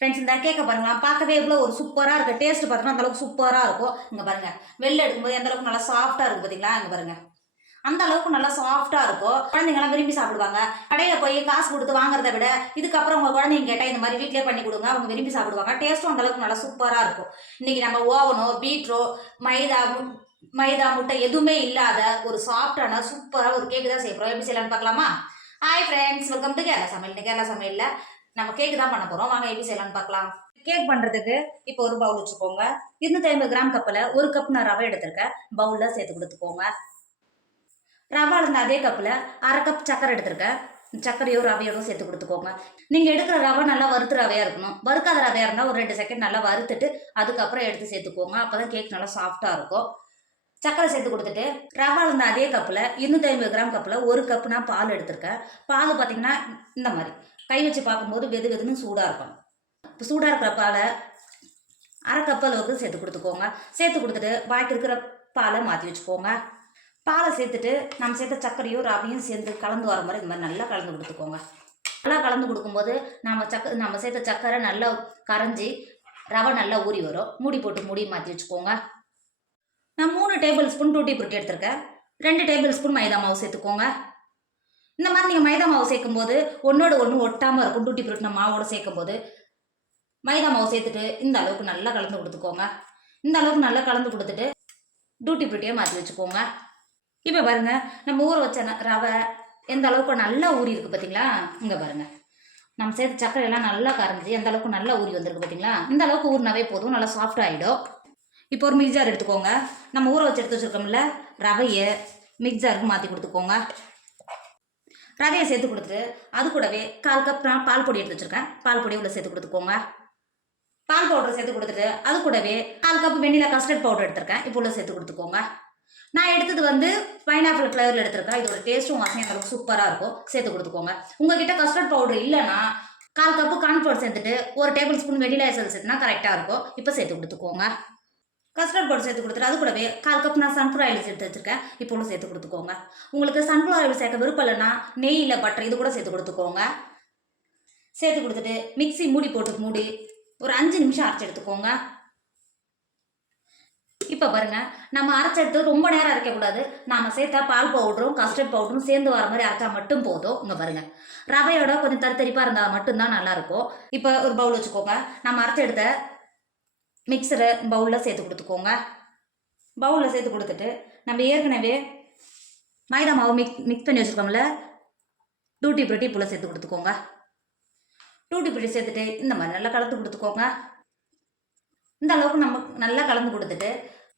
Friends இந்த கேக்க பாருங்களா, பார்க்கவே எவ்வளோ ஒரு சூப்பராக இருக்குது. டேஸ்ட் பார்த்தோன்னா அந்தளவுக்கு சூப்பராக இருக்கும். இங்கே பாருங்கள், வெளில எடுக்கும்போது எந்த அளவுக்கு நல்லா சாஃப்டாக இருக்குது பார்த்தீங்களா? இங்கே பாருங்கள், அந்த அளவுக்கு நல்லா சாஃப்டாக இருக்கும். குழந்தைங்களாம் விரும்பி சாப்பிடுவாங்க. கடையில் போய் காசு கொடுத்து வாங்குறத விட இதுக்கப்புறம் உங்கள் குழந்தைங்க கேட்டால் இந்த மாதிரி வீட்டிலே பண்ணி கொடுங்க, அவங்க விரும்பி சாப்பிடுவாங்க. டேஸ்ட்டும் அந்தளவுக்கு நல்லா சூப்பராக இருக்கும். இன்றைக்கி நம்ம ஓவனோ பீட்ரோ மைதா முட்டை எதுவுமே இல்லாத ஒரு சாஃப்டான சூப்பராக ஒரு கேக்கு தான் செய்ய போகிறோம். எப்படி செய்யலான்னு பார்க்கலாமா? Hi friends, welcome to Kerala சமையல். கேரளா சமையலில் நம்ம கேக்கு தான் பண்ண போகிறோம். வாங்க எப்படி செய்யலாம்னு பார்க்கலாம். கேக் பண்ணுறதுக்கு இப்போ ஒரு பவுல் வச்சுக்கோங்க. 250 கிராம் கப்பில் ஒரு கப் நான் ரவை எடுத்திருக்கேன். பவுலில் சேர்த்து கொடுத்துக்கோங்க. ரவை இருந்த அதே கப்பில் அரை கப் சக்கரை எடுத்திருக்கேன். சர்க்கரையோ ரவையோட சேர்த்து கொடுத்துக்கோங்க. நீங்கள் எடுக்கிற ரவை நல்லா வறுத்து ரவையாக இருக்கணும். வறுக்காத ரவையாக இருந்தால் ஒரு 2 செகண்ட் நல்லா வறுத்துட்டு அதுக்கப்புறம் எடுத்து சேர்த்துக்கோங்க. அப்போ தான் கேக் நல்லா சாஃப்டாக இருக்கும். சக்கரை சேர்த்து கொடுத்துட்டு ரவை இருந்த அதே கப்பில் 250 கிராம் கப்பில் ஒரு கப் நான் பால் எடுத்திருக்கேன். பால் பார்த்தீங்கன்னா இந்த மாதிரி கை வச்சு பார்க்கும்போது வெது வெதுன்னு சூடாக இருக்கும். இப்போ சூடாக இருக்கிற பாலை அரை கப் அளவுக்கு சேர்த்து கொடுத்துக்கோங்க. சேர்த்து கொடுத்துட்டு பாக்கி இருக்கிற பாலை மாற்றி வச்சுக்கோங்க. பாலை சேர்த்துட்டு நம்ம சேர்த்த சர்க்கரையும் ரவையும் சேர்ந்து கலந்து வர மாதிரி இந்த மாதிரி நல்லா கலந்து கொடுத்துக்கோங்க. நல்லா கலந்து கொடுக்கும்போது நம்ம சேர்த்த சர்க்கரை நல்லா கரைஞ்சி ரவை நல்லா ஊறி வரும். மூடி போட்டு மூடி மாற்றி வச்சுக்கோங்க. நான் 3 டேபிள் ஸ்பூன் டூட்டி புருட்டி எடுத்திருக்கேன். 2 டேபிள் ஸ்பூன் மைதா மாவு சேர்த்துக்கோங்க. இந்த மாதிரி நீங்கள் மைதா மாவு சேர்க்கும் போது ஒன்றோடு ஒன்று ஒட்டாமல் இருக்கும். டூட்டி புருட்டின மாவோடு சேர்க்கும் போது மைதா மாவு சேர்த்துட்டு இந்த அளவுக்கு நல்லா கலந்து கொடுத்துக்கோங்க. இந்த அளவுக்கு நல்லா கலந்து கொடுத்துட்டு டூட்டி புருட்டியை மாற்றி வச்சுக்கோங்க. இப்போ பாருங்கள், நம்ம ஊற வச்ச ரவை எந்த அளவுக்கு நல்லா ஊறி இருக்குது பார்த்தீங்களா? இங்கே பாருங்கள், நம்ம சேர்த்து சக்கரையெல்லாம் நல்லா கரைஞ்சி எந்த அளவுக்கு நல்லா ஊறி வந்திருக்கு பார்த்தீங்களா? இந்த அளவுக்கு ஊறினாவே போதும், நல்லா சாஃப்ட் ஆகிடும். இப்போ ஒரு மிக்ஸ் ஜார் எடுத்துக்கோங்க. நம்ம ஊற வச்சு எடுத்து வச்சுருக்கோம்ல ரவையை மிக்ஸ் ஜாருக்கு மாற்றி கொடுத்துக்கோங்க. ரவையை சேர்த்து கொடுத்துட்டு அது கூடவே 1/4 கப் நான் பால் பொடி எடுத்து வச்சுருக்கேன். பால் பொடி உள்ள சேர்த்து கொடுத்துக்கோங்க. பால் பவுடர் சேர்த்து கொடுத்துட்டு அது கூடவே 1/4 கப் வெண்ணிலா கஸ்டர்ட் பவுடர் எடுத்திருக்கேன். இப்போ உள்ள சேர்த்து கொடுத்துக்கோங்க. நான் எடுத்தது பைனாப்பிள் ஃப்ளேவரில் எடுத்திருக்கேன். இதோட டேஸ்ட்டும் வாசனை அளவுக்கு சூப்பராக இருக்கும். சேர்த்து கொடுத்துக்கோங்க. உங்ககிட்ட கஸ்டர்ட் பவுடர் இல்லைன்னா 1/4 கப்பு கார்ன்ஃப்ளவர் சேர்த்துட்டு ஒரு டேபிள் ஸ்பூன் வெண்ணிலா எசன்ஸ் சேர்த்துனா கரெக்டாக இருக்கும். இப்போ சேர்த்து கொடுத்துக்கோங்க. கஸ்டர்ட் பவுடர் சேர்த்து கொடுத்துட்டு அது கூடவே 1/4 கப் நான் சன்ஃப்ளவர் ஆயில் சேர்த்து வச்சுருக்கேன். இப்போ ஒன்று சேர்த்து கொடுத்துக்கோங்க. உங்களுக்கு சன்ஃப்ளவர் ஆயில் சேர்க்க விருப்பம் இல்லைன்னா நெய் இல்லை பட்டர் இது கூட சேர்த்து கொடுத்துக்கோங்க. சேர்த்து கொடுத்துட்டு மிக்ஸி மூடி போட்டு மூடி ஒரு 5 நிமிஷம் அரைச்சி எடுத்துக்கோங்க. இப்போ பாருங்கள், நம்ம அரைச்செடுத்து ரொம்ப நேரம் அரைக்கக்கூடாது. நாம் சேர்த்தா பால் பவுடரும் கஸ்டர்ட் பவுடரும் சேர்ந்து வர மாதிரி அரைச்சா மட்டும் போதும். இங்கே பாருங்கள், ரவையோட கொஞ்சம் தரித்தரிப்பாக இருந்தால் மட்டும்தான் நல்லாயிருக்கும். இப்போ ஒரு பவுல் வச்சுக்கோங்க. நம்ம அரைச்சி எடுத்த மிக்சரை பவுலில் சேர்த்து கொடுத்துக்கோங்க. பவுலில் சேர்த்து கொடுத்துட்டு நம்ம ஏற்கனவே மைதா மாவு மிக்ஸ் பண்ணி வச்சுருக்கோம்ல, டூட்டி புருட்டி புள்ள சேர்த்து கொடுத்துக்கோங்க. டூட்டி புருட்டி சேர்த்துட்டு இந்த மாதிரி நல்லா கலந்து கொடுத்துக்கோங்க. இந்த அளவுக்கு நம்ம நல்லா கலந்து கொடுத்துட்டு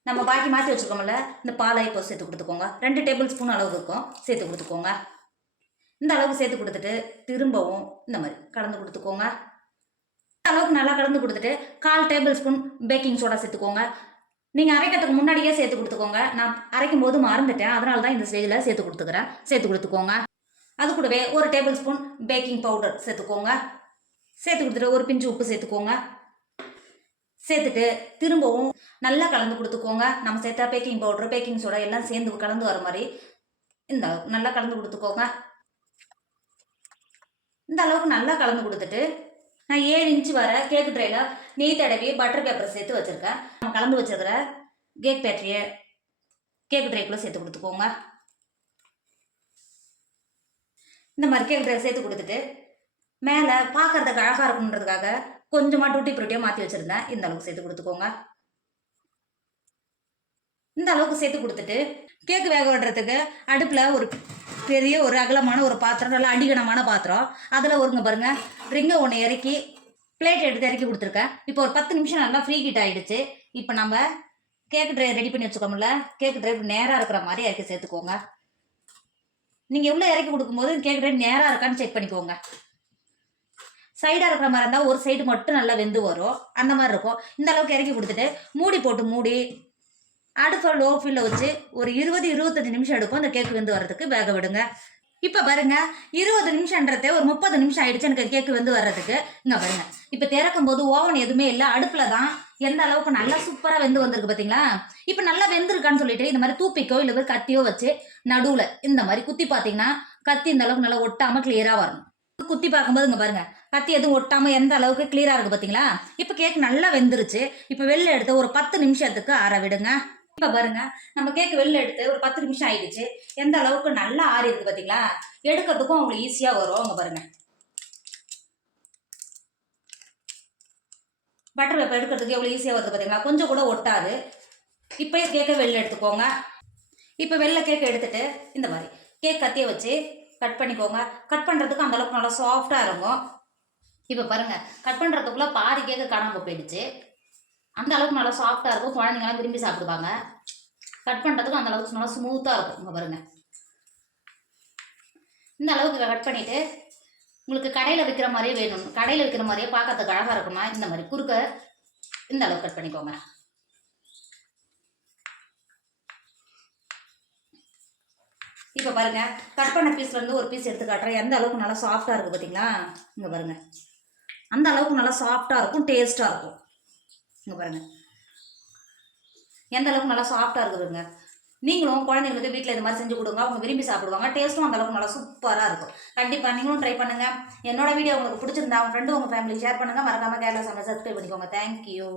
நம்ம பாக்கி மாற்றி வச்சுருக்கோம்ல இந்த பாலை இப்போ சேர்த்து கொடுத்துக்கோங்க. 2 டேபிள் ஸ்பூன் அளவுக்கு இருக்கும், சேர்த்து கொடுத்துக்கோங்க. இந்த அளவுக்கு சேர்த்து கொடுத்துட்டு திரும்பவும் இந்த மாதிரி கலந்து கொடுத்துக்கோங்க. அளவுக்கு நல்லா கலந்து கொடுத்துட்டு 1/4 டேபிள் ஸ்பூன் பேக்கிங் சோடா சேர்த்துக்கோங்க. நீங்கள் அரைக்கிறதுக்கு முன்னாடியே சேர்த்து கொடுத்துக்கோங்க. நான் அரைக்கும் போது மறந்துட்டேன், அதனால தான் இந்த ஸ்டேஜில் சேர்த்து கொடுத்துக்கிறேன். சேர்த்து கொடுத்துக்கோங்க. அது கூடவே 1 டேபிள் ஸ்பூன் பேக்கிங் பவுடர் சேர்த்துக்கோங்க. சேர்த்து கொடுத்துட்டு ஒரு பிஞ்சு உப்பு சேர்த்துக்கோங்க. சேர்த்துட்டு திரும்பவும் நல்லா கலந்து கொடுத்துக்கோங்க. நம்ம சேர்த்தா பேக்கிங் பவுடர் பேக்கிங் சோடா எல்லாம் சேர்ந்து கலந்து வர மாதிரி இந்த நல்லா கலந்து கொடுத்துக்கோங்க. இந்த அளவுக்கு நல்லா கலந்து கொடுத்துட்டு நான் 7 இன்ச்சு வர கேக் ட்ரேயில் நெய் தடவி பட்டர் பேப்பர் சேர்த்து வச்சுருக்கேன். நம்ம கலந்து வச்சுருக்கிற கேக் பேட்டரியை கேக் ட்ரேக்குள்ளே சேர்த்து கொடுத்துக்கோங்க. இந்த மாதிரி கேக் ட்ரே சேர்த்து கொடுத்துட்டு மேலே பார்க்குறதுக்கு அழகாக இருக்குன்றதுக்காக கொஞ்சமாக டூட்டி புருட்டியாக மாற்றி வச்சுருந்தேன். இந்த அளவுக்கு சேர்த்து கொடுத்துக்கோங்க. இந்த அளவுக்கு சேர்த்து கொடுத்துட்டு கேக்கு வேக விடுறதுக்கு அடுப்பில் ஒரு பெரிய ஒரு அகலமான ஒரு பாத்திரம், நல்லா அடிகனமான பாத்திரம், அதில் ஒருங்க பாருங்கள் ரிங்கை ஒன்று இறக்கி பிளேட் எடுத்து இறக்கி கொடுத்துருக்கேன். இப்போ ஒரு 10 நிமிஷம் நல்லா ஃப்ரீ ஹீட் ஆகிடுச்சு. இப்போ நம்ம கேக்கு ட்ரை ரெடி பண்ணி வச்சுக்கோம்ல, கேக்கு ட்ரை நேராக இருக்கிற மாதிரி இறக்கி சேர்த்துக்கோங்க. நீங்கள் உள்ளே இறக்கி கொடுக்கும்போது கேக்கு ட்ரை நேராக இருக்கான்னு செக் பண்ணிக்கோங்க. சைடாக இருக்கிற மாதிரி இருந்தால் ஒரு சைடு மட்டும் நல்லா வெந்து வரும், அந்த மாதிரி இருக்கும். இந்த அளவுக்கு இறக்கி கொடுத்துட்டு மூடி போட்டு மூடி அடுப்பை லோ ஃப்ளேமில் வச்சு ஒரு 20-25 நிமிஷம் எடுக்கும் அந்த கேக்கு வெந்து வர்றதுக்கு வேக விடுங்க. இப்போ பாருங்க, 20 நிமிஷம்ன்றதே ஒரு 30 நிமிஷம் ஆயிடுச்சு எனக்கு கேக்கு வெந்து வர்றதுக்கு. இங்கே பாருங்க, இப்போ திறக்கும் போது ஓவன் எதுவுமே இல்லை, அடுப்பில் தான் எந்த அளவுக்கு நல்லா சூப்பராக வெந்து வந்திருக்கு பார்த்தீங்களா? இப்போ நல்லா வெந்திருக்கான்னு சொல்லிட்டு இந்த மாதிரி தூப்பிக்கோ இல்லை கத்தியோ வச்சு நடுவில் இந்த மாதிரி குத்தி பார்த்தீங்கன்னா கத்தி இந்த அளவுக்கு நல்லா ஒட்டாமல் கிளியராக வரணும். குத்தி பார்க்கும்போது இங்கே பாருங்க கத்தி எதுவும் ஒட்டாமல் எந்த அளவுக்கு கிளியராக இருக்குது பார்த்தீங்களா? இப்போ கேக் நல்லா வெந்துருச்சு. இப்போ வெளில எடுத்து ஒரு 10 நிமிஷத்துக்கு ஆற விடுங்க. இப்போ பாருங்க நம்ம கேக் வெளில எடுத்து ஒரு 10 நிமிஷம் ஆயிடுச்சு. எந்த அளவுக்கு நல்லா ஆறி இருக்கு பார்த்தீங்களா? எடுக்கிறதுக்கும் உங்களுக்கு ஈஸியாக வரும். இங்கே பாருங்க பட்டர் பேப்பர் எடுக்கிறதுக்கு எவ்வளோ ஈஸியாக வருது பார்த்தீங்களா? கொஞ்சம் கூட ஒட்டாது. இப்போ கேக்கை வெளில எடுத்துக்கோங்க. இப்போ வெளில கேக் எடுத்துட்டு இந்த மாதிரி கேக் கத்தியை வச்சு கட் பண்ணிக்கோங்க. கட் பண்ணுறதுக்கு அந்தளவுக்கு நல்லா சாஃப்டாக இருக்கும். இப்போ பாருங்கள் கட் பண்ணுறதுக்குள்ளே பாதி கேக்கு காணாமல் போயிடுச்சு. அந்த அளவுக்கு நல்லா சாஃப்டாக இருக்கும். குழந்தைங்களாம் விரும்பி சாப்பிடுவாங்க. கட் பண்ணுறதுக்கும் அந்த அளவுக்கு நல்லா ஸ்மூத்தாக இருக்கும். இங்கே பாருங்கள் இந்த அளவுக்கு கட் பண்ணிவிட்டு உங்களுக்கு கடையில் விற்கிற மாதிரியே வேணும். கடையில் விற்கிற மாதிரியே பார்க்கறதுக்கு அழகாக இருக்குமா இந்த மாதிரி குறுக்க இந்த அளவுக்கு கட் பண்ணிக்கோங்க. இப்போ பாருங்க கட் பண்ண பீஸ்லேருந்து ஒரு பீஸ் எடுத்து காட்டுறேன். எந்த அளவுக்கு நல்லா சாஃப்டாக இருக்குது பார்த்தீங்களா? இங்கே பாருங்க அந்த அளவுக்கு நல்லா சாஃப்டாக இருக்கும், டேஸ்ட்டாக இருக்கும். இங்கே பாருங்க எந்த அளவுக்கு நல்லா சாஃப்டாக இருக்குதுங்க. நீங்களும் குழந்தைங்களுக்கு வீட்டில் இது மாதிரி செஞ்சு கொடுங்க. அவங்க விரும்பி சாப்பிடுவாங்க. டேஸ்ட்டும் அந்த அளவுக்கு நல்லா சூப்பராக இருக்கும். கண்டிப்பாக நீங்களும் ட்ரை பண்ணுங்கள். என்னோட வீடியோ உங்களுக்கு பிடிச்சிருந்தா உங்கள் ஃப்ரெண்டு உங்கள் ஃபேமிலி ஷேர் பண்ணுங்கள். மறக்காமல் கேரளா சமையல் சப்ஸ்கிரைப் பண்ணிக்கோங்க. தேங்க்யூ.